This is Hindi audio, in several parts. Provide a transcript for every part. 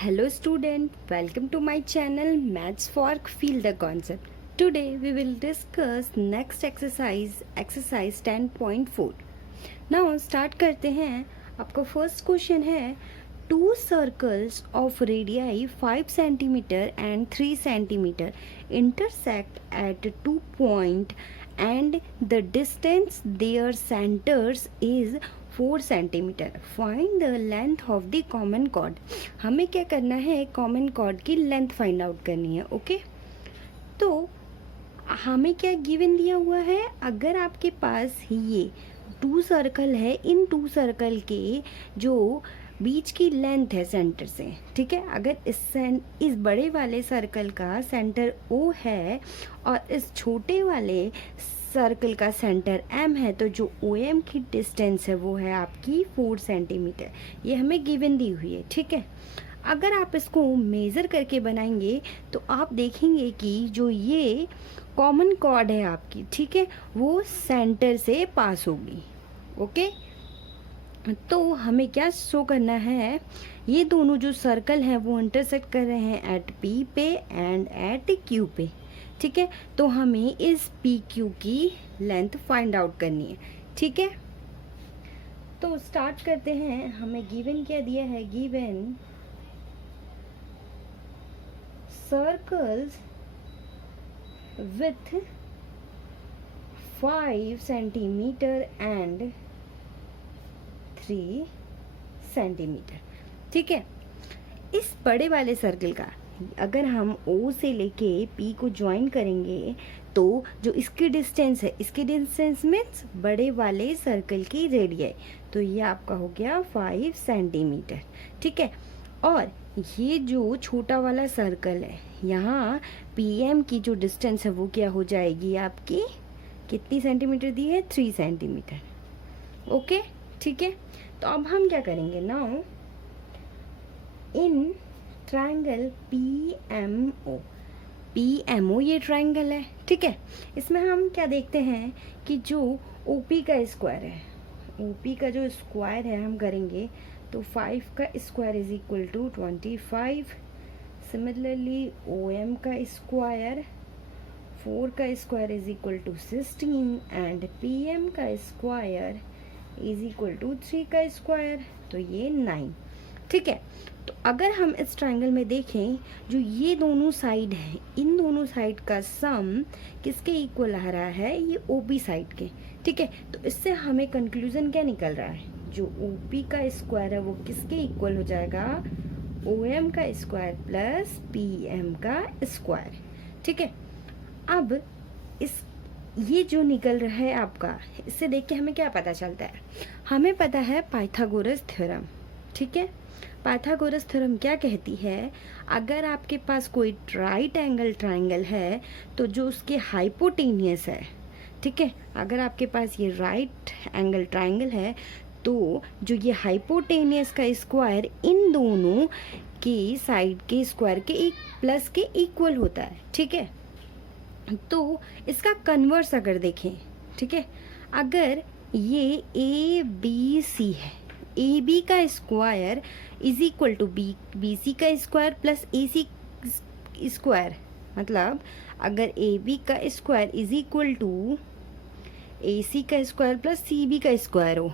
Hello student, welcome to my channel Maths for Feel the Concept. Today we will discuss next exercise 10.4. Now start करते हैं. आपका फर्स्ट क्वेश्चन है two circles of radii 5 cm and 3 cm intersect at 2 points and the distance their centers is 4 centimetre. Find the length of the common chord. हमें क्या करना है, कॉमन कॉर्ड की लेंथ फाइंड आउट करनी है. ओके तो हमें क्या गिवन दिया हुआ है, अगर आपके पास ये टू सर्कल है, इन टू सर्कल के जो बीच की लेंथ है सेंटर से, ठीक है, अगर इस बड़े वाले सर्कल का सेंटर O है और इस छोटे वाले सर्कल का सेंटर M है, तो जो OM की डिस्टेंस है वो है आपकी 4 सेंटीमीटर. ये हमें गिवन दी हुई है. ठीक है, अगर आप इसको मेज़र करके बनाएंगे तो आप देखेंगे कि जो ये कॉमन कॉर्ड है आपकी, ठीक है, वो सेंटर से पास होगी. ओके तो हमें क्या शो करना है, ये दोनों जो सर्कल हैं वो इंटरसेक्ट कर रहे हैं एट P पे एंड एट Q पे. ठीक है, तो हमें इस PQ की लेंथ फाइंड आउट करनी है. ठीक है, तो स्टार्ट करते हैं. हमें गिवन क्या दिया है, given circles with 5 centimetre and 3 centimetre. ठीक है, इस बड़े वाले सर्कल का अगर हम O से लेके P को ज्वाइन करेंगे तो जो इसकी डिस्टेंस है, इसकी डिस्टेंस मीन्स बड़े वाले सर्कल की रेडियस, तो ये आपका हो गया 5 सेंटीमीटर. ठीक है, और ये जो छोटा वाला सर्कल है, यहाँ PM की जो डिस्टेंस है वो क्या हो जाएगी आपकी, कितनी सेंटीमीटर दी है, 3 सेंटीमीटर. ओके ठीक है, तो अब हम क्या करेंगे, नाउ इन ट्रायंगल PMO ये ट्रायंगल है. ठीक है, इसमें हम क्या देखते हैं कि जो OP का स्क्वायर है, OP का जो स्क्वायर है हम करेंगे तो 5 का square is equal to 25. Similarly OM का स्क्वायर 4 का square is equal to 16 and PM का स्क्वायर इज इक्वल टू 3 का स्क्वायर, तो ये 9. ठीक है, तो अगर हम इस ट्रायंगल में देखें, जो ये दोनों साइड है, इन दोनों साइड का सम किसके इक्वल आ रहा है, ये OP साइड के. ठीक है, तो इससे हमें कंक्लूजन क्या निकल रहा है, जो OP का स्क्वायर है वो किसके इक्वल हो जाएगा, OM का स्क्वायर प्लस PM का स्क्वायर. ठीक है, अब इस ये जो निकल रहा है आपका, इससे देख के हमें क्या पता चलता है, हमें पता है पाइथागोरस थ्योरम. ठीक है, पाइथागोरस थ्योरम क्या कहती है, अगर आपके पास कोई राइट एंगल ट्रायंगल है तो जो उसके हाइपोटेनियस है, ठीक है, अगर आपके पास ये राइट एंगल ट्रायंगल है तो जो ये हाइपोटेनियस का स्क्वायर इन दोनों के साइड के स्क्वायर के एक प्लस के इक्वल होता है. ठीक है, तो इसका कन्वर्स अगर देखें, ठीक है, अगर ये ABC है, AB का square is equal to BC का स्क्वायर प्लस AC स्क्वायर, मतलब अगर AB का square is equal to AC का स्क्वायर प्लस CB का स्क्वायर हो,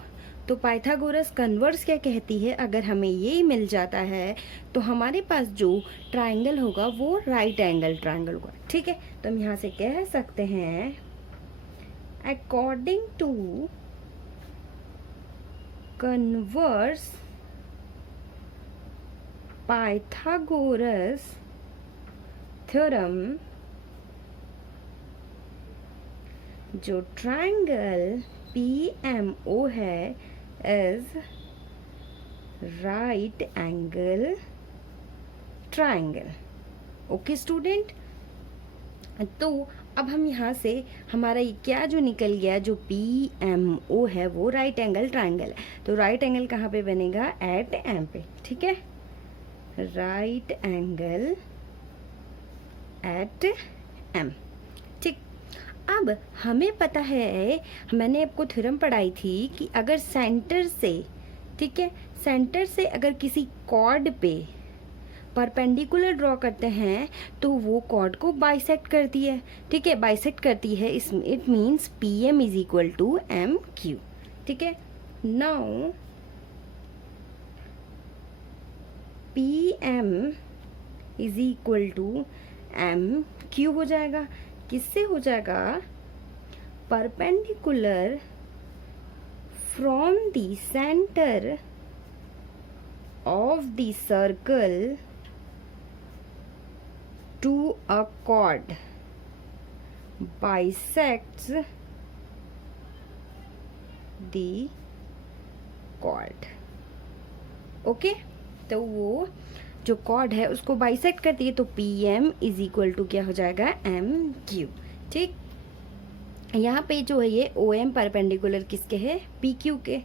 तो पाइथागोरस कन्वर्स क्या कहती है, अगर हमें ये मिल जाता है तो हमारे पास जो ट्रायंगल होगा वो राइट एंगल ट्रायंगल होगा. ठीक है, तो हम यहाँ से कह सकते हैं according to converse Pythagoras theorem, जो ट्रायंगल PMO है is right angle triangle. Okay student, तो अब हम यहाँ से हमारा ये क्या जो निकल गया, जो PMO है वो राइट एंगल ट्रायंगल है, तो राइट एंगल कहाँ पे बनेगा, एट M पे. ठीक है, राइट एंगल एट M. ठीक, अब हमें पता है, मैंने आपको थ्योरम पढ़ाई थी कि अगर सेंटर से, ठीक है, सेंटर से अगर किसी कॉर्ड पे परपेंडिकुलर ड्रॉ करते हैं तो वो कॉर्ड को बाइसेक्ट करती है, ठीक है, बाइसेक्ट करती है। It means P M is equal to M Q, ठीक है। Now P M is equal to M Q हो जाएगा। किससे हो जाएगा? Perpendicular from the centre of the circle to a chord bisects the chord। ओके, तो वो जो कॉर्ड है उसको बाइसेक्ट करती है, तो P M is equal to क्या हो जाएगा? एम क्यू, ठीक। यहाँ पे जो है ये ओ एम परपेंडिकुलर किसके है? पी क्यू के।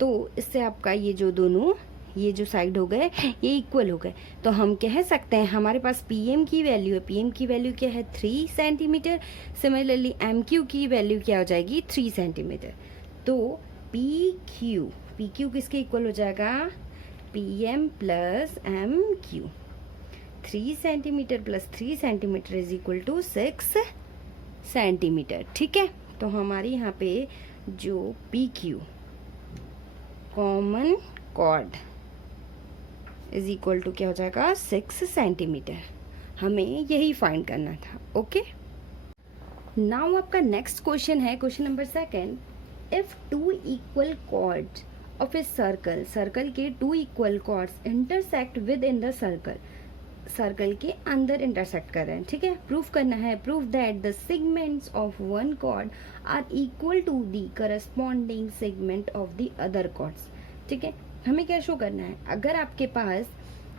तो इससे आपका ये जो दोनों ये जो साइड हो गए ये इक्वल हो गए, तो हम कह सकते हैं हमारे पास पीएम की वैल्यू है, पीएम की वैल्यू क्या है? 3 सेंटीमीटर। सिमिलरली एम क्यू की वैल्यू क्या हो जाएगी? 3 सेंटीमीटर। तो पी क्यू किसके इक्वल हो जाएगा? P M plus M Q. 3 centimetre plus 3 centimetre is equal to 6 centimetre, ठीक है। तो हमारी यहाँ पे जो P Q common chord is equal to क्या हो जाएगा? 6 सेंटीमीटर। हमें यही फाइंड करना था, ओके। नाउ आपका नेक्स्ट क्वेश्चन है, question number 2। If 2 equal chords of a circle, circle के 2 equal chords intersect within the circle, circle के अंदर इंटरसेक्ट कर रहे हैं, ठीक है। प्रूफ करना है, proof that the segments of one chord are equal to the corresponding segment of the other chords, ठीक है। हमें क्या शो करना है? अगर आपके पास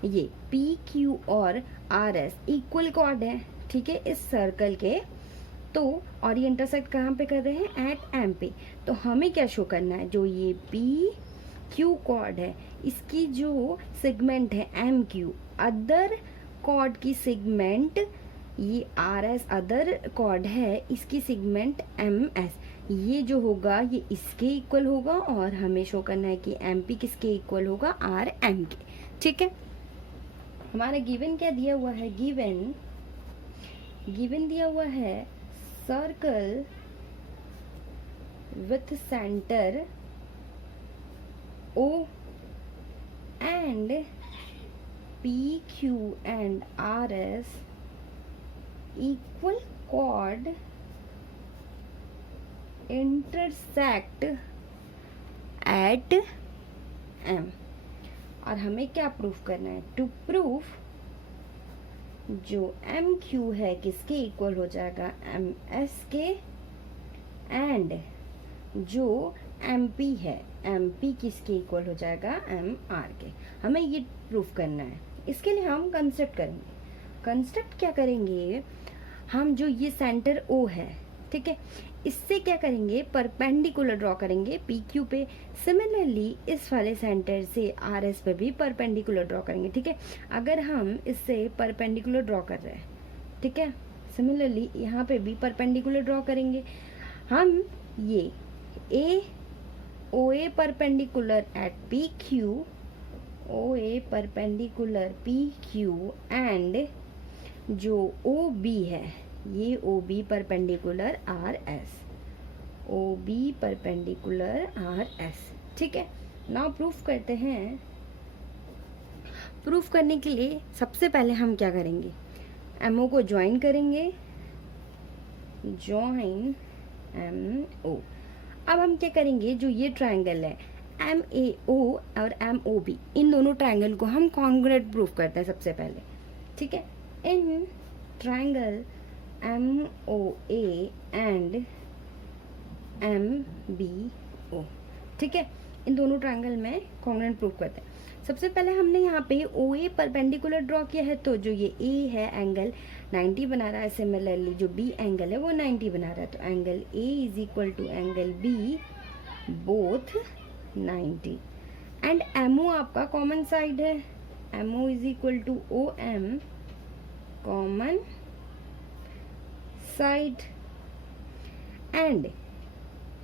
ये पी क्यू और आर एस इक्वल कॉर्ड है, ठीक है, इस सर्कल के, तो और ये इंटरसेक्ट कहाँ पे कर रहे हैं? एट एम पे। तो हमें क्या शो करना है? जो ये पी क्यू कॉर्ड है इसकी जो सेगमेंट है एम क्यू, अदर कॉर्ड की सेगमेंट ये आर एस अदर कॉर्ड है, इसकी सेगमेंट एम एस, ये जो होगा ये इसके इक्वल होगा, और हमें शो करना है कि एम पी किसके इक्वल होगा? आर एम के, ठीक है। हमारा गिवन क्या दिया हुआ है? गिवन दिया हुआ है circle with centre O and P Q and R S equal chord intersect at M. और हमें क्या प्रूफ करना है? टू प्रूफ जो एम क्यू है किसके इक्वल हो जाएगा? एम एस के, एंड जो एम पी है एम पी किसके इक्वल हो जाएगा? एम आर के। हमें ये प्रूफ करना है। इसके लिए हम कंस्ट्रक्ट करेंगे। कंस्ट्रक्ट क्या करेंगे? हम जो ये सेंटर ओ है, ठीक है, इससे क्या करेंगे? परपेंडिकुलर ड्रॉ करेंगे पी क्यू पे। सिमिलरली इस वाले सेंटर से आर एस पे भी परपेंडिकुलर ड्रॉ करेंगे, ठीक है। अगर हम इससे परपेंडिकुलर ड्रॉ कर रहे हैं, ठीक है, सिमिलरली यहाँ पे भी परपेंडिकुलर ड्रॉ करेंगे। हम ये a O A perpendicular at P Q, O A perpendicular P Q, and जो ओ बी है ये O B perpendicular R S, O B perpendicular R S, ठीक है। नाउ प्रूफ करते हैं। प्रूफ करने के लिए सबसे पहले हम क्या करेंगे? एमओ को ज्वाइन करेंगे, ज्वाइन एम ओ। अब हम क्या करेंगे? जो ये ट्रायंगल है एम ए ओ और एम ओ बी, इन दोनों ट्रायंगल को हम कॉन्ग्रुएंट प्रूफ करते हैं सबसे पहले, ठीक है। In triangle M O A and M B O, ठीक है, इन दोनों ट्रायंगल में कॉन्ग्रुएंट प्रूफ करते हैं। सबसे पहले हमने यहाँ पे ओ ए परपेंडिकुलर ड्रॉ किया है, तो जो ये ए है एंगल 90 बना रहा है। सिमिलरली जो बी एंगल है वो 90 बना रहा है, तो angle A is equal to angle B, both 90। And M O आपका कॉमन साइड है, M O is equal to O M common side. And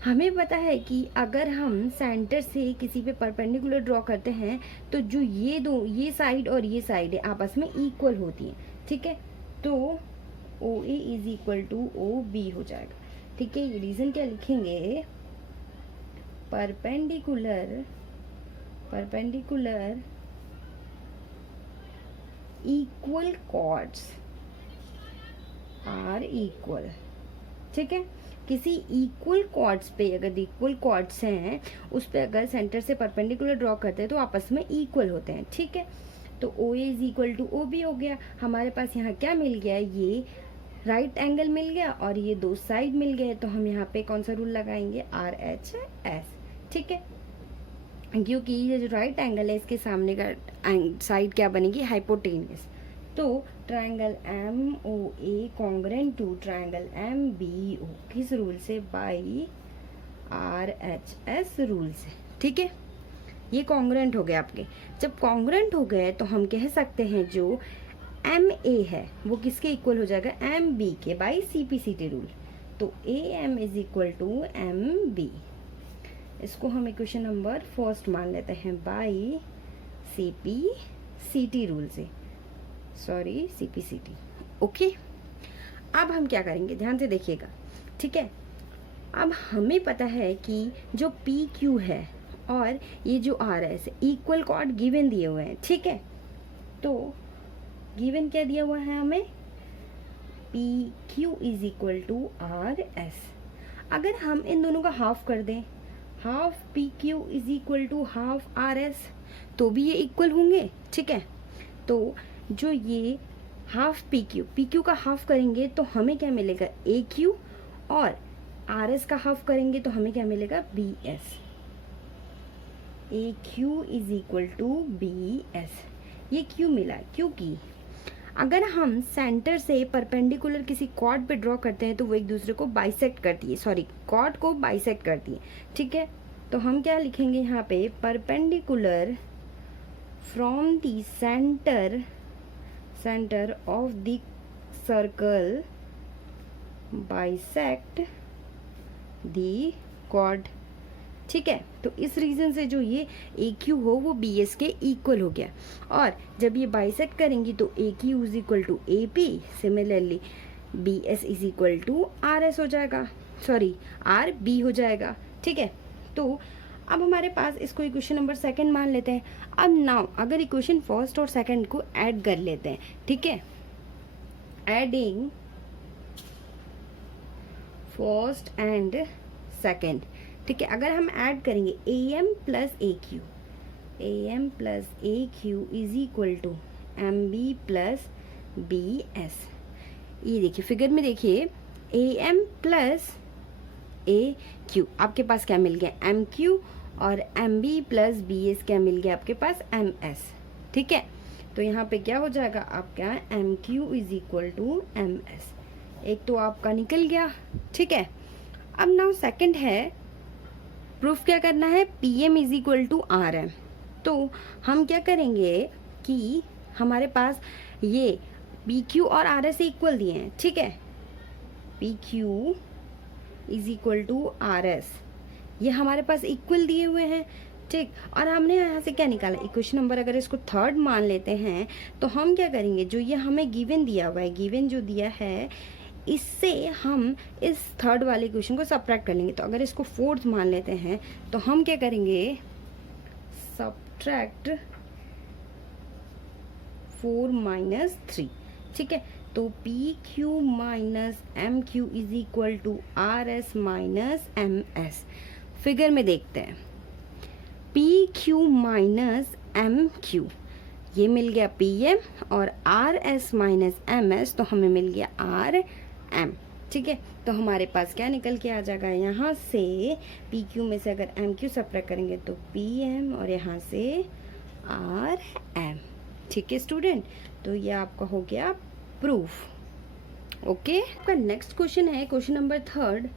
हमें पता है कि अगर हम सेंटर से किसी पे परपेंडिकुलर ड्रॉ करते हैं तो जो ये साइड और ये साइड है आपस में इक्वल होती हैं, ठीक है। तो O A is equal to O B हो जाएगा, ठीक है। ये रीजन क्या लिखेंगे, perpendicular equal chords are equal, ठीक है। किसी इक्वल कॉर्ड्स पे अगर इक्वल कॉर्ड्स हैं उस पे अगर सेंटर से परपेंडिकुलर ड्रॉ करते हैं तो आपस में इक्वल होते हैं, ठीक है। तो O A is equal to O B हो गया। हमारे पास यहाँ क्या मिल गया, ये राइट एंगल मिल गया और ये दो साइड मिल गए। तो हम यहाँ पे कौन सा रूल लगाएंगे, आर एच एस, ठीक है। क्योंकि ये जो राइट एंगल है इसके सामने का साइड क्या बनेगी, हाइपोटेनियस। तो triangle M O A congruent to triangle M B O, किस रूल से, by R H S rule से, ठीक है। ये कॉन्ग्रेंट हो गए आपके। जब कॉन्ग्रेंट हो गए तो हम कह सकते हैं जो एम ए है वो किसके इक्वल हो जाएगा, एम बी के, by C P C T rule. तो A M is equal to M B, इसको हम इक्वेशन नंबर फर्स्ट मान लेते हैं by C P C T rule से, sorry C P C T, okay. अब हम क्या करेंगे, ध्यान से देखिएगा, ठीक है। अब हमें पता है कि जो पी क्यू है और ये जो are S equal cord given दिए हुए हैं, ठीक है। तो गिवन क्या दिया हुआ है हमें, P Q is equal to R S. अगर हम इन दोनों का हाफ कर दें, half P Q is equal to half R S, तो भी ये इक्वल होंगे, ठीक है। तो जो ये हाफ पी क्यू का हाफ करेंगे तो हमें क्या मिलेगा, ए क्यू, और आर एस का हाफ करेंगे तो हमें क्या मिलेगा, B S. A Q is equal to B S. ये क्यों मिला, क्योंकि अगर हम सेंटर से परपेंडिकुलर किसी कॉर्ड पे ड्रॉ करते हैं तो वो एक दूसरे को बाइसेक्ट करती है, सॉरी कॉर्ड को बाइसेक्ट करती है, ठीक है। तो हम क्या लिखेंगे यहाँ पे, perpendicular from the centre of the circle bisect the chord, ठीक है। तो इस रीजन से जो ये ए क्यू हो वो बी एस के इक्वल हो गया, और जब ये बाइसेक्ट करेंगी तो A Q is equal to A P, similarly B S is equal to R S हो जाएगा, सॉरी आर बी हो जाएगा, ठीक है। तो अब हमारे पास इसको इक्वेशन नंबर सेकंड मान लेते हैं। अब नाउ अगर इक्वेशन फर्स्ट और सेकंड को ऐड कर लेते हैं, ठीक है, एडिंग फर्स्ट एंड सेकंड, ठीक है। अगर हम ऐड करेंगे A M plus A Q is equal to M B plus B S. ये देखिए फिगर में देखिए, A M plus A Q आपके पास क्या मिल गया, एम क्यू, और M B plus B S क्या मिल गया आपके पास, एम एस, ठीक है। तो यहाँ पे क्या हो जाएगा आपका, M Q is equal to M S. एक तो आपका निकल गया, ठीक है। अब नाउ सेकंड है, प्रूफ क्या करना है, P M is equal to R M. तो हम क्या करेंगे कि हमारे पास ये पी क्यू और आर एस इक्वल दिए हैं, ठीक है। P Q is equal to R S, ये हमारे पास इक्वल दिए हुए हैं, ठीक। और हमने यहाँ से क्या निकाला, इक्वेशन नंबर अगर इसको थर्ड मान लेते हैं तो हम क्या करेंगे, जो ये हमें गिवन दिया हुआ है, गिवन जो दिया है इससे हम इस थर्ड वाले इक्वेशन को सबट्रैक्ट कर लेंगे। तो अगर इसको फोर्थ मान लेते हैं तो हम क्या करेंगे, सबट्रैक्ट 4 माइनस 3, ठीक है। तो P Q minus M Q is equal to R S minus M S. Figure में देखते हैं, P Q minus M Q, ये मिल गया पी एम, और R S minus M S तो हमें मिल गया आर एम, ठीक है। तो हमारे पास क्या निकल के आ जाएगा, यहाँ से पी क्यू में से अगर एम क्यू सबट्रैक्ट करेंगे तो पी एम, और यहाँ से आर एम, ठीक है स्टूडेंट। तो ये आपका हो गया प्रूफ, ओके। आपका नेक्स्ट क्वेश्चन है question number third,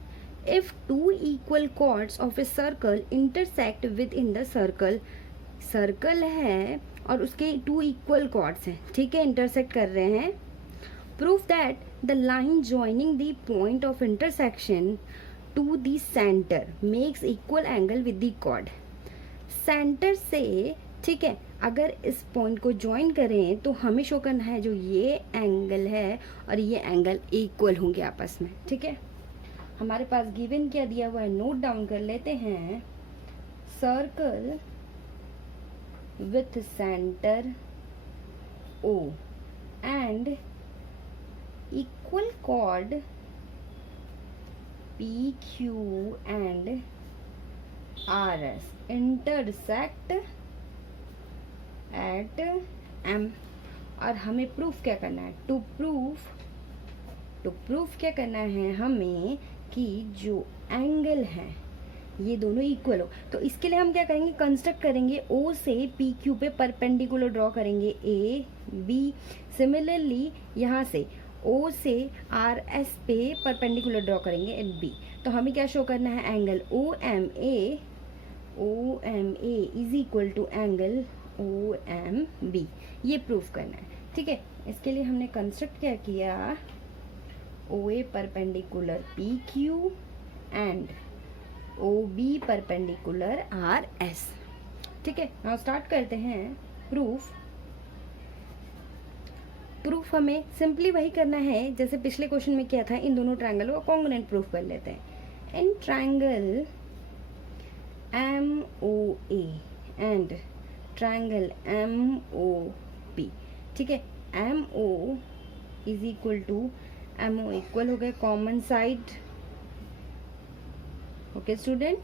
if two equal chords of a circle intersect within the circle, circle है और उसके 2 इक्वल कॉर्ड्स हैं, ठीक है, इंटरसेक्ट कर रहे हैं। Proof that the line joining the point of intersection to the centre makes equal angle with the chord. Centre से, ठीक है, अगर इस पॉइंट को ज्वाइन करें तो हमें शो करना है जो ये एंगल है और ये एंगल इक्वल होंगे आपस में, ठीक है। हमारे पास गिवन क्या दिया हुआ है, नोट डाउन कर लेते हैं। Circle with centre O and equal chord PQ and RS intersect at M। और हमें प्रूफ क्या करना है, टू प्रूफ क्या करना है हमें कि जो एंगल है ये दोनों इक्वल हो। तो इसके लिए हम क्या करेंगे, कंस्ट्रक्ट करेंगे, ओ से पी क्यू पे परपेंडिकुलर ड्रॉ करेंगे ए बी। सिमिलरली यहाँ से ओ से आर एस पे परपेंडिकुलर ड्रॉ करेंगे एट बी। तो हमें क्या शो करना है, angle O M A is equal to angle O M B, ये प्रूफ करना है, ठीक है। इसके लिए हमने कंस्ट्रक्ट क्या किया, O A perpendicular P Q and O B perpendicular R S, ठीक है। नाउ स्टार्ट करते हैं प्रूफ हमें सिंपली वही करना है जैसे पिछले क्वेश्चन में किया था, इन दोनों ट्रायंगल को कॉन्ग्रुएंट प्रूफ कर लेते हैं। In triangle M O A and triangle M O P, ठीक है, M O is equal to M O equal हो गए common side, okay student.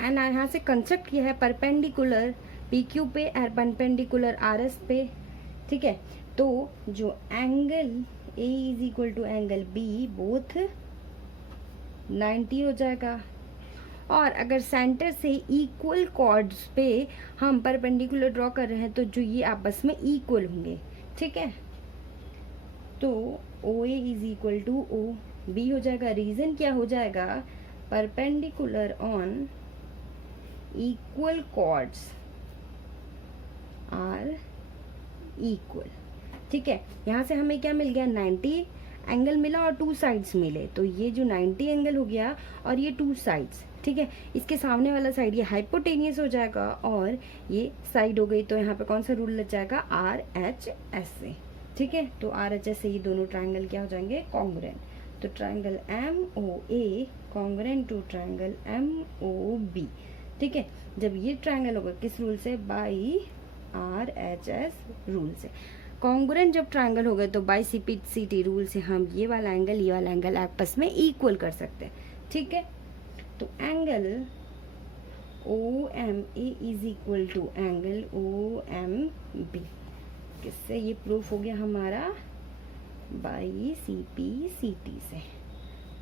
And यहाँ से कंस्ट्रक्ट किया है परपेंडिकुलर पी क्यू पे और परपेंडिकुलर आर एस पे, ठीक है। तो जो angle A is equal to angle B both 90 हो जाएगा। और अगर सेंटर से इक्वल कॉर्ड्स पे हम परपेंडिकुलर ड्रॉ कर रहे हैं तो जो ये आपस में इक्वल होंगे, ठीक है। तो O A is equal to O B हो जाएगा। रीजन क्या हो जाएगा, perpendicular on equal chords are equal, ठीक है। यहाँ से हमें क्या मिल गया, 90 एंगल मिला और टू साइड्स मिले। तो ये जो 90 एंगल हो गया और ये टू साइड्स, ठीक है। इसके सामने वाला साइड ये हाइपोटेनियस हो जाएगा और ये साइड हो गई। तो यहाँ पे कौन सा रूल लग जाएगा, आर एच एस से, ठीक है। तो आर एच एस से ये दोनों ट्राइंगल क्या हो जाएंगे, कॉन्ग्रुएंट। तो triangle M O A congruent to triangle M O B, ठीक है। जब ये ट्राइंगल होगा किस रूल से, by R H S rule से। कॉन्ग्रुएंट जब ट्राइंगल हो गए तो बाई सी रूल से हम ये वाला एंगल आपस में इक्वल कर सकते हैं, ठीक है। तो angle O M A is equal to angle O M B, किससे ये प्रूफ हो गया हमारा, बाई सी टी से,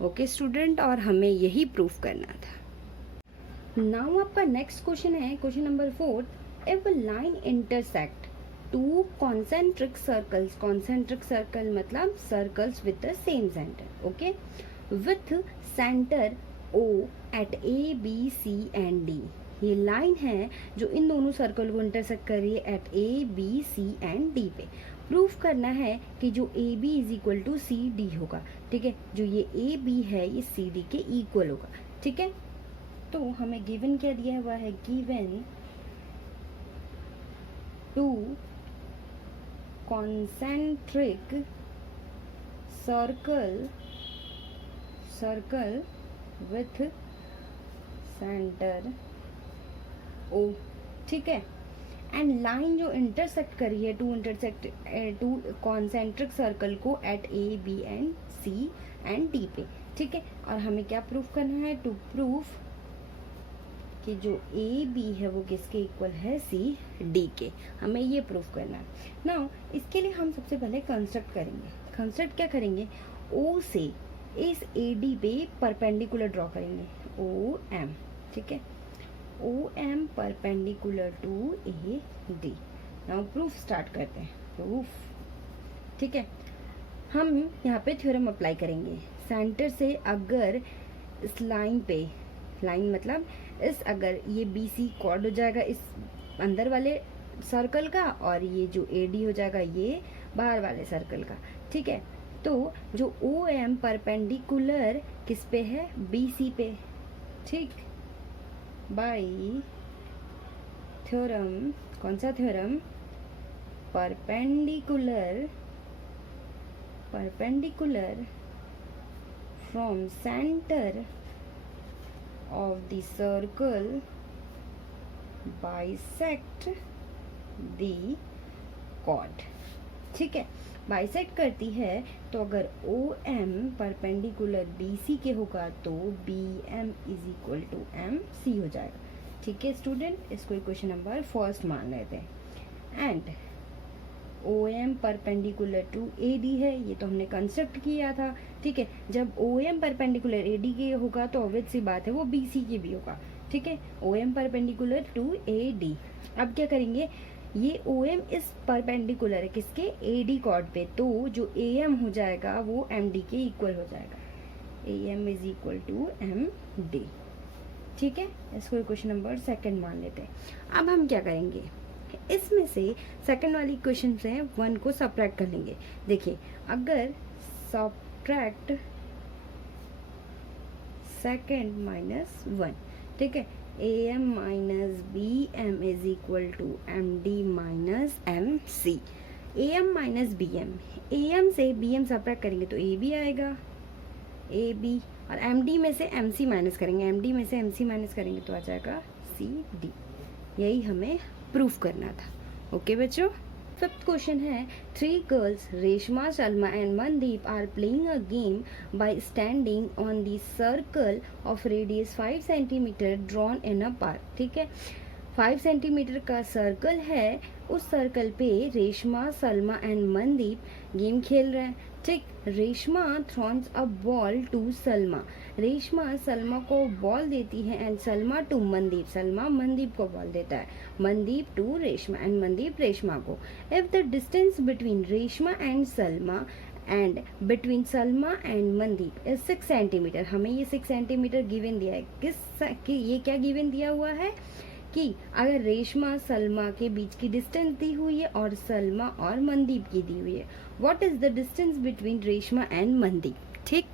ओके स्टूडेंट। और हमें यही प्रूफ करना था। नाउ आपका नेक्स्ट क्वेश्चन है question number 4। If a line intersect two concentric circles, concentric circle मतलब circles with the same centre, okay, with centre O at A B C and D. ये लाइन है जो इन दोनों सर्कल को इंटरसेक्ट कर रही है at A B C and D पे। प्रूफ करना है कि जो A B is equal to C D होगा, ठीक है। जो ये ए बी है ये सी डी के इक्वल होगा, ठीक है। तो हमें गिवन क्या दिया हुआ है, given two concentric circle with centre O, ठीक है। एंड लाइन जो इंटरसेक्ट करी है टू कॉन्सेंट्रिक सर्कल को at A B and C and D पे, ठीक है। और हमें क्या प्रूफ करना है, टू प्रूफ कि जो ए बी है वो किसके इक्वल है, सी डी के। हमें ये प्रूफ करना है। नाउ इसके लिए हम सबसे पहले कंस्ट्रक्ट करेंगे। कंस्ट्रक्ट क्या करेंगे, ओ से इस ए डी पे परपेंडिकुलर ड्रॉ करेंगे, ओ एम, ठीक है। O M perpendicular to A D. Now proof start करते हैं, प्रूफ, ठीक है। हम यहाँ पे थ्योरम अप्लाई करेंगे। सेंटर से अगर इस लाइन पे, लाइन मतलब इस, अगर ये बी सी कॉर्ड हो जाएगा इस अंदर वाले सर्कल का और ये जो ए डी हो जाएगा ये बाहर वाले सर्कल का, ठीक है। तो जो ओ एम परपेंडिकुलर किस पे है, बी सी पे, ठीक, बाई थ्योरम, कौन सा theorem, perpendicular from centre of the circle bisect the chord, ठीक है, बाइसेक्ट करती है। तो अगर O M perpendicular B C के होगा तो B M is equal to M C हो जाएगा, ठीक है स्टूडेंट। इसको क्वेश्चन नंबर फर्स्ट मान लेते हैं। And O M perpendicular to A D है, ये तो हमने कंसेप्ट किया था, ठीक है। जब O M perpendicular A D के होगा तो ऑब्वियस सी बात है वो बी सी के भी होगा, ठीक है, O M perpendicular to A D. अब क्या करेंगे, ये ओ एम इस परपेंडिकुलर है किसके, ए डी कॉर्ड पे, तो जो ए एम हो जाएगा वो एम डी के इक्वल हो जाएगा, A M is equal to M D, ठीक है। इसको क्वेश्चन नंबर सेकंड मान लेते हैं। अब हम क्या करेंगे, इसमें से सेकंड वाली क्वेश्चन से 1 को सब्ट्रैक्ट कर लेंगे। देखिए अगर सब्ट्रैक्ट सेकंड माइनस 1, ठीक है, A M minus B M is equal to M D minus M C, A M minus B M, A M से बी एम सब्ट्रैक्ट करेंगे तो ए बी आएगा, ए बी, और एम डी में से एम सी माइनस करेंगे, एम डी में से एम सी माइनस करेंगे तो आ जाएगा सी डी। यही हमें प्रूफ करना था। ओके बच्चों, फिफ्थ क्वेश्चन है, 3 girls Reshma, Salma and Mandeep are playing a game by standing on the circle of radius 5 centimetre drawn in a park, ठीक है। 5 सेंटीमीटर का सर्कल है, उस सर्कल पे रेशमा, सलमा एंड मनदीप गेम खेल रहे हैं, ठीक। Reshma throws a ball to Salma, Reshma Salma को बॉल देती है, एंड सलमा टू मनदीप, सलमा मनदीप को बॉल देता है, मनदीप टू रेशमा एंड मनदीप रेशमा को। If the distance between Reshma and Salma and between Salma and Mandeep is 6 centimetre, हमें ये 6 सेंटीमीटर गिवन दिया है, ये क्या गिवन दिया हुआ है कि अगर रेशमा सलमा के बीच की डिस्टेंस दी हुई है और सलमा और मनदीप की दी हुई है, what is the distance between Reshma and Mandeep, ठीक।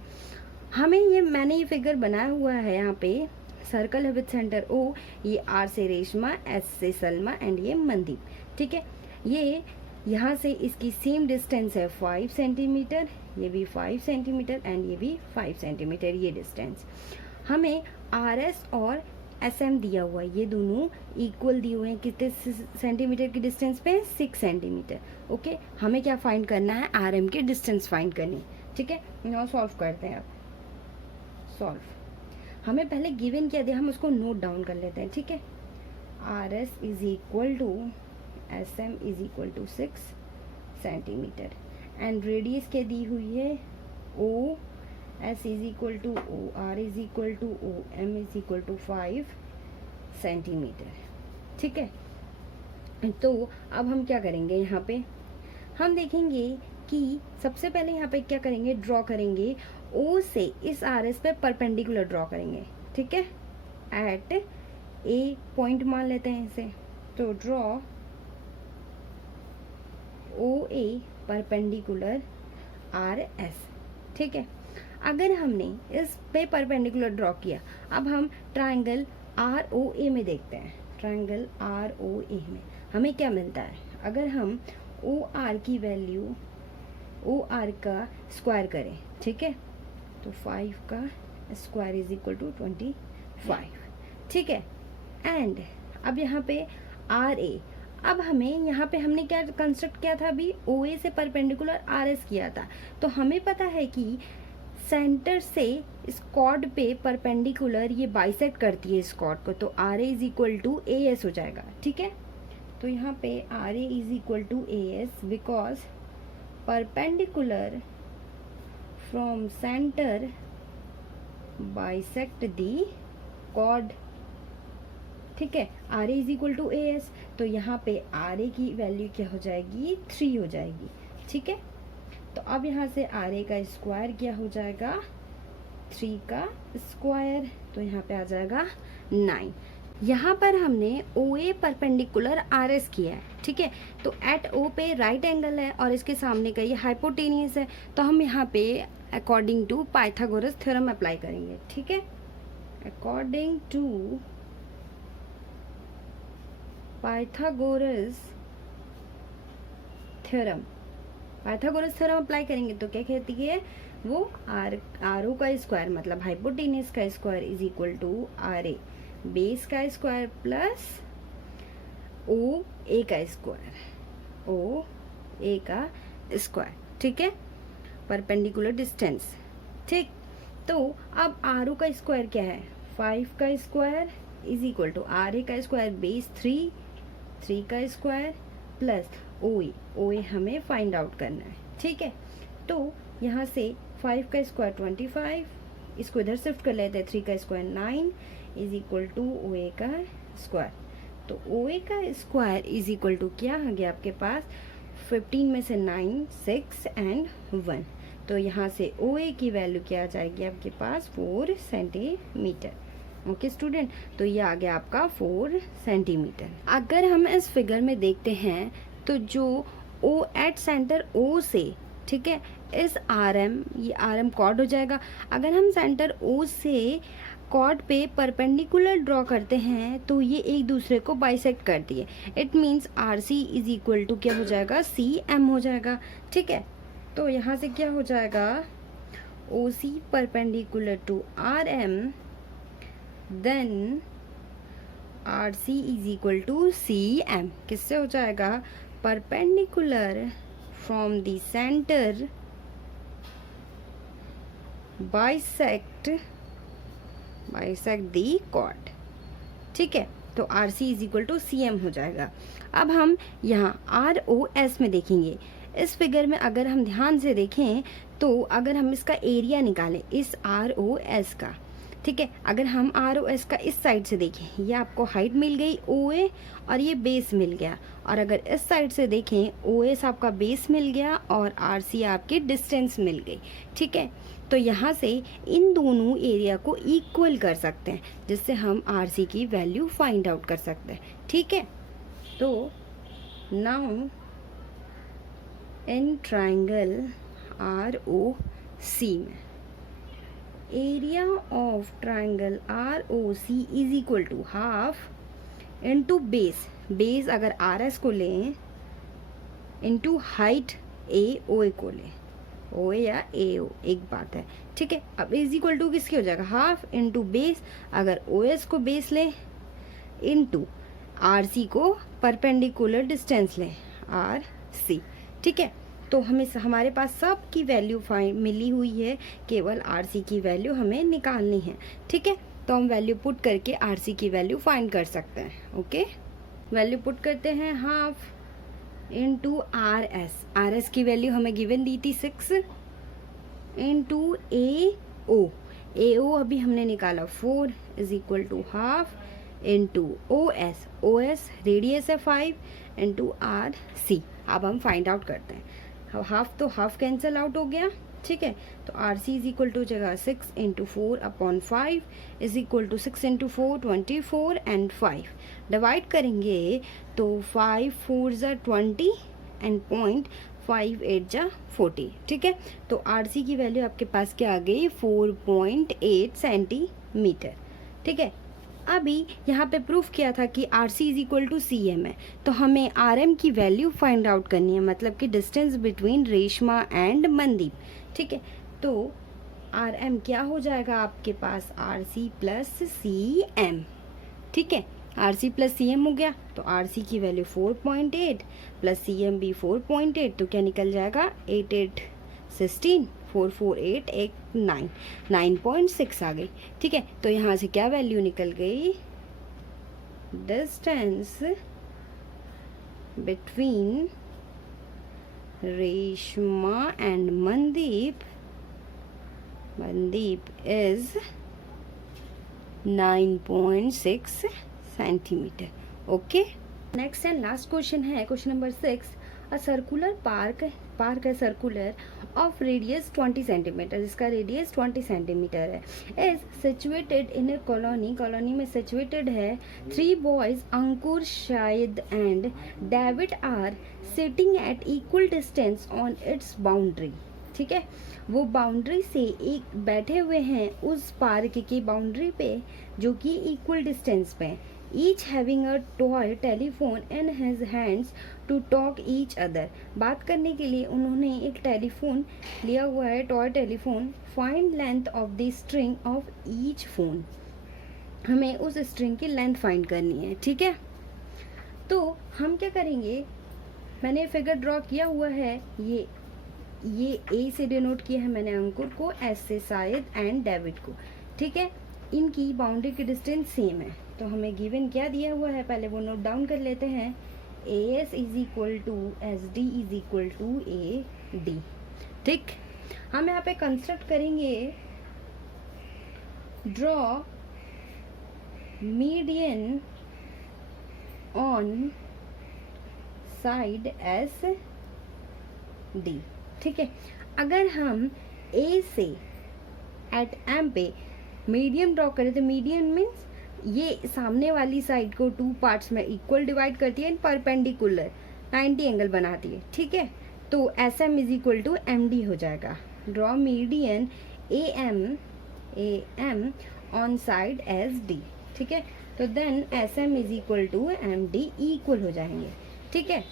हमें मैंने ये फिगर बनाया हुआ है, यहाँ पे सर्कल है विद सेंटर ओ, ये आर से रेशमा, एस से सलमा एंड ये मनदीप, ठीक है। ये यहाँ से इसकी सेम डिस्टेंस है 5 सेंटीमीटर, ये भी 5 सेंटीमीटर एंड ये भी 5 सेंटीमीटर, ये डिस्टेंस हमें आर एस और एस एम दिया हुआ है, ये दोनों इक्वल दिए हुए हैं, कितने सेंटीमीटर की डिस्टेंस पे, 6 सेंटीमीटर। ओके, हमें क्या फाइंड करना है, आर एम की डिस्टेंस फाइंड करनी, ठीक है। नाउ सॉल्व करते हैं। अब सॉल्व, हमें पहले गिवन क्या दिया, हम उसको नोट डाउन कर लेते हैं, ठीक है। R S is equal to S M is equal to 6 centimetre and radius क्या दी हुई है, O S is equal to O, R is equal to O, M is equal to 5 centimetre, ठीक है। तो अब हम क्या करेंगे, यहाँ पे हम देखेंगे कि सबसे पहले यहाँ पे क्या करेंगे, ड्रॉ करेंगे, O से इस RS पे परपेंडिकुलर ड्रॉ करेंगे, ठीक है। एट A पॉइंट मान लेते हैं इसे, तो ड्रॉ OA परपेंडिकुलर RS, ठीक है। अगर हमने इस पे परपेंडिकुलर ड्रॉ किया, अब हम ट्रायंगल आर ओ ए में देखते हैं। ट्रायंगल आर ओ ए में हमें क्या मिलता है, अगर हम ओ आर की वैल्यू, ओ आर का स्क्वायर करें, ठीक है, तो 5 का स्क्वायर इज इक्वल टू 25, ठीक है। एंड अब यहाँ पे आर ए, अब हमें यहाँ पे हमने क्या कंस्ट्रक्ट किया था, अभी ओ ए से परपेंडिकुलर आर एस किया था, तो हमें पता है कि सेंटर से इस कॉर्ड पे परपेंडिकुलर ये बाइसेक्ट करती है इस कॉर्ड को, तो R A is equal to A S हो जाएगा, ठीक है। तो यहाँ पे R A is equal to A S because perpendicular from centre bisect the chord, ठीक है। R A is equal to A S, तो यहाँ पे आर ए की वैल्यू क्या हो जाएगी, 3 हो जाएगी, ठीक है। तो अब यहाँ से आर ए का स्क्वायर क्या हो जाएगा, 3 का स्क्वायर, तो यहाँ पे आ जाएगा 9। यहाँ पर हमने ओ ए परपेंडिकुलर आर एस किया है, ठीक है। तो एट ओ पे राइट एंगल है और इसके सामने का ये हाइपोटेनियस है, तो हम यहाँ पे according to Pythagoras theorem apply करेंगे, ठीक है। According to Pythagoras theorem, Pythagoras theorem apply करेंगे तो क्या कहती है वो, आर ओ का स्क्वायर मतलब हाइपोटेनियस का square is equal to R A base का स्क्वायर प्लस ओ ए का स्क्वायर, ओ ए का स्क्वायर, ठीक है, परपेंडिकुलर डिस्टेंस, ठीक। तो अब आर ओ का स्क्वायर क्या है, 5 का square is equal to R A का स्क्वायर बेस 3 का स्क्वायर प्लस ओ ए हमें फाइंड आउट करना है, ठीक है। तो यहाँ से 5 का स्क्वायर 25, इसको इधर शिफ्ट कर लेते हैं, 3 का square 9 is equal to O A का स्क्वायर। तो ओ ए का स्क्वायर इज इक्वल टू क्या आ गया आपके पास, 15 में से 9, 6 एंड 1, तो यहाँ से ओ ए की वैल्यू क्या आ जाएगी आपके पास 4 सेंटीमीटर, ओके स्टूडेंट। तो ये आ गया आपका 4 सेंटीमीटर। अगर हम इस फिगर में देखते हैं तो जो ओ एट सेंटर ओ से, ठीक है, इस आर एम, ये आर एम कॉर्ड हो जाएगा। अगर हम सेंटर ओ से कॉर्ड पे परपेंडिकुलर ड्रॉ करते हैं तो ये एक दूसरे को बाइसेक्ट कर दिए, it means R C is equal to क्या हो जाएगा, सी एम हो जाएगा, ठीक है। तो यहाँ से क्या हो जाएगा, O C perpendicular to R M, then R C is equal to C M, किससे हो जाएगा, perpendicular from the centre bisect the chord, ठीक है। तो R C is equal to C M हो जाएगा। अब हम यहाँ आर ओ एस में देखेंगे, इस फिगर में अगर हम ध्यान से देखें तो अगर हम इसका एरिया निकालें इस आर ओ एस का, ठीक है, अगर हम आर ओ एस का इस साइड से देखें, ये आपको हाइट मिल गई ओ ए और ये बेस मिल गया, और अगर इस साइड से देखें ओ एस आपका बेस मिल गया और आर सी आपकी डिस्टेंस मिल गई, ठीक है। तो यहाँ से इन दोनों एरिया को इक्वल कर सकते हैं, जिससे हम आर सी की वैल्यू फाइंड आउट कर सकते हैं, ठीक है। तो now in triangle R O C में area of triangle R O C is equal to half into base अगर आर एस को लें इंटू हाइट ए ओ ए को लें, ओ ए या ए ओ एक बात है, ठीक है। अब इज इक्वल टू किसके हो जाएगा, हाफ इंटू बेस, अगर ओ एस को बेस लें इंटू आर सी को परपेंडिकुलर डिस्टेंस लें आर सी, ठीक है। तो हमें हमारे पास सब की वैल्यू मिली हुई है, केवल आर सी की वैल्यू हमें निकालनी है, ठीक है। तो हम वैल्यू पुट करके आर सी की वैल्यू फाइंड कर सकते हैं, ओके। वैल्यू पुट करते हैं, हाफ इंटू आर एस की वैल्यू हमें गिवन दी थी 6 इंटू ए ओ अभी हमने निकाला 4 is equal to half into O S radius है 5 इंटू आर सी। अब हम फाइंड आउट करते हैं, हाफ तो हाफ कैंसिल आउट हो गया, ठीक है। तो R C is equal to जगह 6 into 4 upon 5 is equal to 6 into 4 24 and 5 divide करेंगे तो 5 4 जा 20 एंड 0.58 जा 40, ठीक है। तो आर सी की वैल्यू आपके पास क्या आ गई, 4.8 सेंटीमीटर, ठीक है। अभी यहाँ पे प्रूफ किया था कि R C is equal to C M है, तो हमें आर एम की वैल्यू फाइंड आउट करनी है, मतलब कि distance between Reshma and Mandeep, ठीक है। तो आर एम क्या हो जाएगा आपके पास, R C plus C M, ठीक है। R C plus C M हो गया, तो आर सी की वैल्यू 4.8 प्लस सी एम भी 4.8, तो क्या निकल जाएगा 8 8 16 4 4 8 8 9 9.6 आ गई, ठीक है। तो यहाँ से क्या वैल्यू निकल गई, distance between Reshma and Mandeep is 9.6 centimetre, okay. Next and last question है question number 6, a circular park है सर्कुलर ऑफ रेडियस 20 सेंटीमीटर, जिसका रेडियस 20 सेंटीमीटर है, is situated in a colony में सिचुएटेड है। 3 boys Ankur, Shahid and David are sitting at equal distance on its boundary. ठीक है, वो बाउंड्री से एक बैठे हुए हैं उस पार्क की बाउंड्री पे जो कि इक्वल डिस्टेंस पे। Each having a toy telephone in his hands to talk each other, बात करने के लिए उन्होंने एक टेलीफोन लिया हुआ है, toy telephone. Find length of the string of each phone, हमें उस स्ट्रिंग की लेंथ फाइंड करनी है। ठीक है, तो हम क्या करेंगे, मैंने फिगर ड्रॉ किया हुआ है, ये ए से डिनोट किया है मैंने अंकुर को, एस से शाहिद एंड डेविड को। ठीक है, इनकी बाउंड्री की डिस्टेंस सेम है, तो हमें गिवन क्या दिया हुआ है पहले वो नोट डाउन कर लेते हैं। A S is equal to S D is equal to A D. ठीक, हम यहाँ पे कंस्ट्रक्ट करेंगे draw median on side S D. ठीक है, अगर हम ए से एट एम पे मीडियम ड्रॉ करें तो मीडियम मीन्स ये सामने वाली साइड को 2 पार्ट्स में इक्वल डिवाइड करती है, इन परपेंडिकुलर 90 एंगल बनाती है। ठीक है, तो S M is equal to M D हो जाएगा। Draw median A M on side S D. ठीक है, तो then S M is equal to M D equal हो जाएंगे। ठीक है,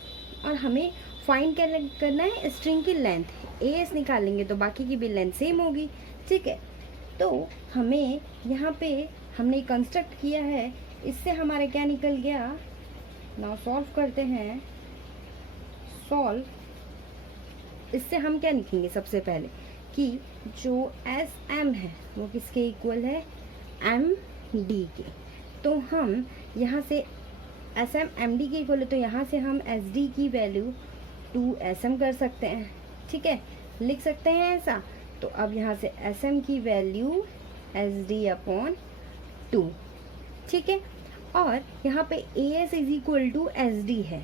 और हमें फाइंड करना है स्ट्रिंग की लेंथ। ए एस निकालेंगे तो बाकी की भी लेंथ सेम होगी। ठीक है, तो हमें यहाँ पे हमने कंस्ट्रक्ट किया है, इससे हमारा क्या निकल गया। नाउ सॉल्व करते हैं। इससे हम क्या लिखेंगे सबसे पहले कि जो एस एम है वो किसके इक्वल है, एम डी के। तो हम यहाँ से एस एम एम डी के इक्वल है, तो यहाँ से हम एस डी की वैल्यू 2sm कर सकते हैं। ठीक है, लिख सकते हैं ऐसा। तो अब यहाँ से sm की वैल्यू SD/2। ठीक है, और यहाँ पे AS is equal to SD है,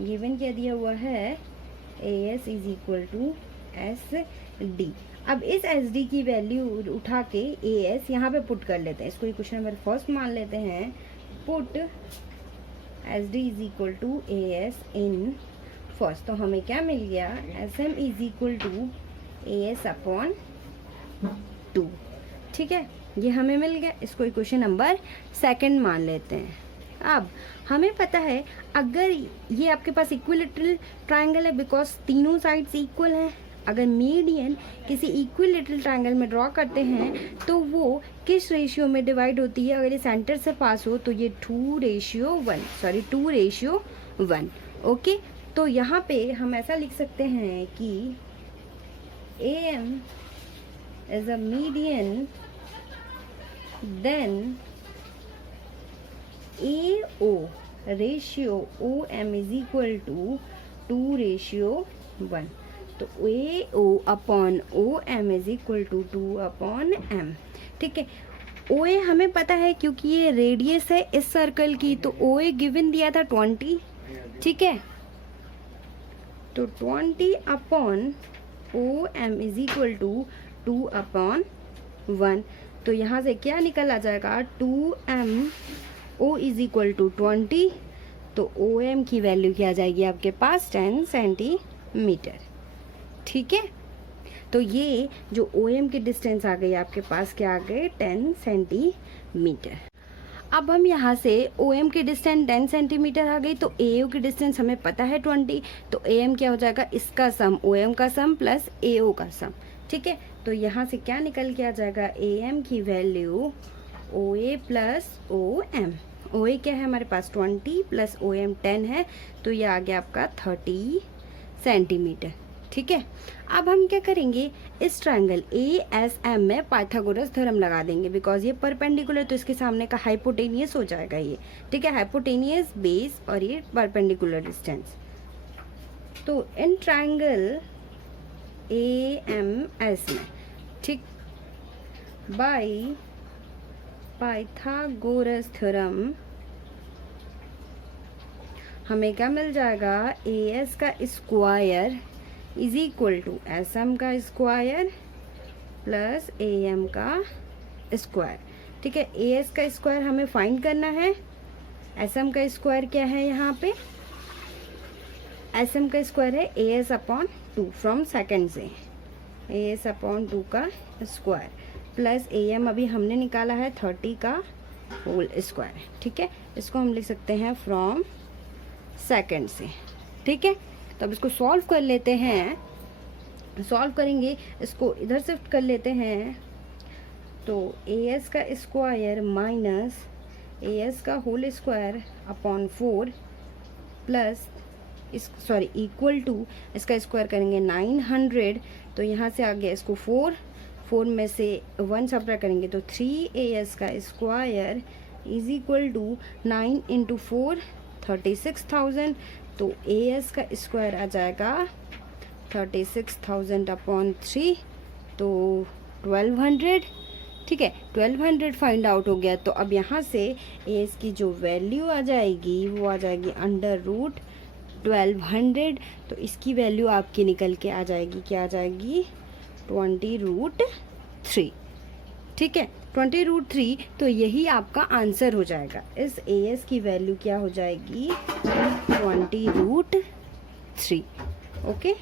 गिवन क्या दिया हुआ है, AS is equal to SD। अब इस SD की वैल्यू उठा के AS यहाँ पे पुट कर लेते हैं, इसको क्वेश्चन नंबर फर्स्ट मान लेते हैं। Put SD is equal to AS in first, तो हमें क्या मिल गया, SM is equal to AS/2। ठीक है, ये हमें मिल गया, इसको इक्वेशन नंबर सेकंड मान लेते हैं। अब हमें पता है अगर ये आपके पास इक्विलेटरल ट्रायंगल है बिकॉज तीनों साइड्स इक्वल हैं। अगर मीडियन किसी इक्विलेटरल ट्रायंगल में ड्रॉ करते हैं तो वो किस रेशियो में डिवाइड होती है, अगर ये सेंटर से पास हो तो ये 2:1। ओके, तो यहाँ पे हम ऐसा लिख सकते हैं कि AM is a median, then AO ratio OM is equal to 2:1। तो AO/OM is equal to 2/m। ठीक है, OA हमें पता है क्योंकि ये रेडियस है इस सर्कल की, तो OA गिवन दिया था 20। ठीक है, तो 20/OM इज इक्वल टू 2/1। तो यहाँ से क्या निकल आ जाएगा, 2MO इज इक्वल टू 20। तो OM की वैल्यू क्या आ जाएगी आपके पास, 10 सेंटीमीटर। ठीक है, तो ये जो OM की डिस्टेंस आ गई आपके पास क्या आ गए, 10 सेंटीमीटर। अब हम यहाँ से OM की डिस्टेंस 10 सेंटीमीटर आ गई, तो AO की डिस्टेंस हमें पता है 20। तो AM क्या हो जाएगा, इसका सम, OM का सम प्लस AO का सम। ठीक है, तो यहाँ से क्या निकल के आ जाएगा, AM की value OA plus OM। OA क्या है हमारे पास 20 प्लस OM 10 है, तो ये आ गया आपका 30 सेंटीमीटर। ठीक है, अब हम क्या करेंगे, इस ट्रायंगल ASM में पाइथागोरस थ्योरम लगा देंगे बिकॉज ये परपेंडिकुलर, तो इसके सामने का हाइपोटेनियस हो जाएगा ये। ठीक है, हाइपोटेनियस बेस और ये परपेंडिकुलर डिस्टेंस। तो इन ट्रायंगल AMS में, ठीक, बाय पाइथागोरस थ्योरम हमें क्या मिल जाएगा, ए एस का square is equal to S M का स्क्वायर प्लस ए एम का स्क्वायर। ठीक है, ए एस का स्क्वायर हमें फाइंड करना है, एस एम का स्क्वायर क्या है यहाँ पे, एस एम का स्क्वायर है A S upon 2 from second से, ए एस अपॉन 2 का स्क्वायर प्लस ए एम अभी हमने निकाला है 30 का होल स्क्वायर। ठीक है, इसको हम लिख सकते हैं फ्रॉम सेकेंड से। ठीक है, तो अब इसको सॉल्व कर लेते हैं, सॉल्व करेंगे, इसको इधर शिफ्ट कर लेते हैं, तो ए एस का स्क्वायर माइनस ए एस का whole square upon 4 plus equal to इसका स्क्वायर करेंगे 900, तो यहाँ से आ गया इसको 4 में से 1 सब्ट्रैक्ट करेंगे तो 3 ए एस का square is equal to 9 into 4 36,000, तो ए एस का स्क्वायर आ जाएगा 36,000 अपॉन 3, तो 1200। ठीक है, 1200 फाइंड आउट हो गया। तो अब यहाँ से ए एस की जो वैल्यू आ जाएगी वो आ जाएगी अंडर रूट 1200, तो इसकी वैल्यू आपकी निकल के आ जाएगी, क्या आ जाएगी 20√3। ठीक है, 20√3, तो यही आपका आंसर हो जाएगा। इस ए एस की वैल्यू क्या हो जाएगी 20√3। ओके,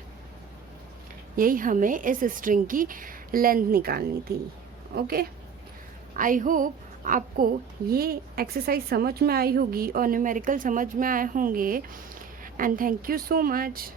यही हमें इस स्ट्रिंग की लेंथ निकालनी थी। ओके, आई होप आपको ये एक्सरसाइज समझ में आई होगी और न्यूमेरिकल समझ में आए होंगे, and thank you so much.